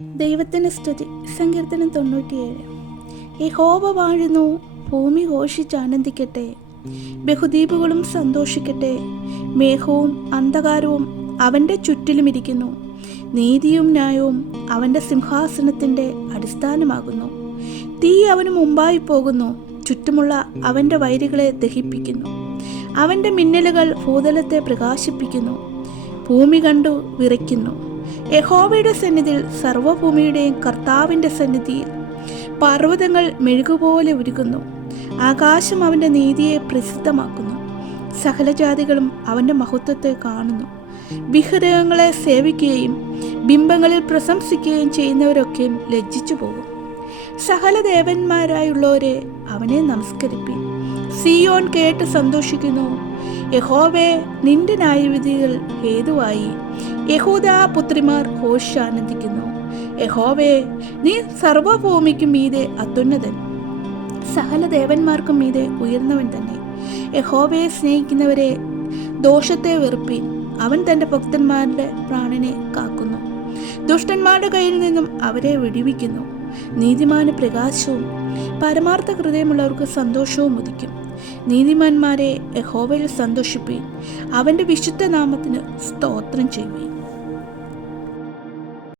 ദൈവത്തിന് സ്തുതി. സങ്കീർത്തനം 97. യഹോവ വാഴുന്നു, ഭൂമി ഘോഷിച്ചാനന്ദിക്കട്ടെ, ബഹുദ്വീപുകളും സന്തോഷിക്കട്ടെ. മേഘവും അന്ധകാരവും അവൻ്റെ ചുറ്റിലുമിരിക്കുന്നു, നീതിയും ന്യായവും അവൻ്റെ സിംഹാസനത്തിൻ്റെ അടിസ്ഥാനമാകുന്നു. തീ അവന് മുമ്പായി പോകുന്നു, ചുറ്റുമുള്ള അവൻ്റെ വൈരികളെ ദഹിപ്പിക്കുന്നു. അവൻ്റെ മിന്നലുകൾ ഭൂതലത്തെ പ്രകാശിപ്പിക്കുന്നു, ഭൂമി കണ്ടു വിറയ്ക്കുന്നു. യഹോവയുടെ സന്നിധിയിൽ, സർവ്വഭൂമിയുടെയും കർത്താവിൻ്റെ സന്നിധിയിൽ പർവ്വതങ്ങൾ മെഴുകുപോലെ ഉരുകുന്നു. ആകാശം അവൻ്റെ നീതിയെ പ്രസിദ്ധമാക്കുന്നു. സകല ജാതികളും അവൻ്റെ മഹത്വത്തെ കാണുന്നു. വിഗ്രഹങ്ങളെ സേവിക്കുകയും ബിംബങ്ങളിൽ പ്രശംസിക്കുകയും ചെയ്യുന്നവരൊക്കെയും ലജ്ജിച്ചു പോകും. സകല ദേവന്മാരായുള്ളവരെ അവനെ നമസ്കരിപ്പിൻ. സിയോൻ കേട്ട് സന്തോഷിക്കുന്നു. യഹോവേ, നിന്റെ ന്യായവിധികൾ ഹേതുവായി യഹൂദാ പുത്രിമാർ ഘോഷിച്ചാനന്ദിക്കുന്നു. യഹോവേ, നീ സർവ്വഭൂമിക്കും മീതെ അത്യുന്നതൻ, സകല ദേവന്മാർക്കും മീതെ ഉയർന്നവൻ തന്നെ. യഹോവയെ സ്നേഹിക്കുന്നവരെ ദോഷത്തെ വെറുപ്പീൻ. അവൻ തൻ്റെ ഭക്തന്മാരുടെ പ്രാണനെ കാക്കുന്നു, ദുഷ്ടന്മാരുടെ കയ്യിൽ നിന്നും അവരെ വിടുവിക്കുന്നു. നീതിമാന് പ്രകാശവും പരമാർത്ഥ ഹൃദയമുള്ളവർക്ക് സന്തോഷവും ഉദിക്കും. നീതിമാന്മാരെ യഹോവയിൽ സന്തോഷിപ്പീൻ, അവൻ്റെ വിശുദ്ധ നാമത്തിന് സ്തോത്രം ചെയ്യുവീൻ.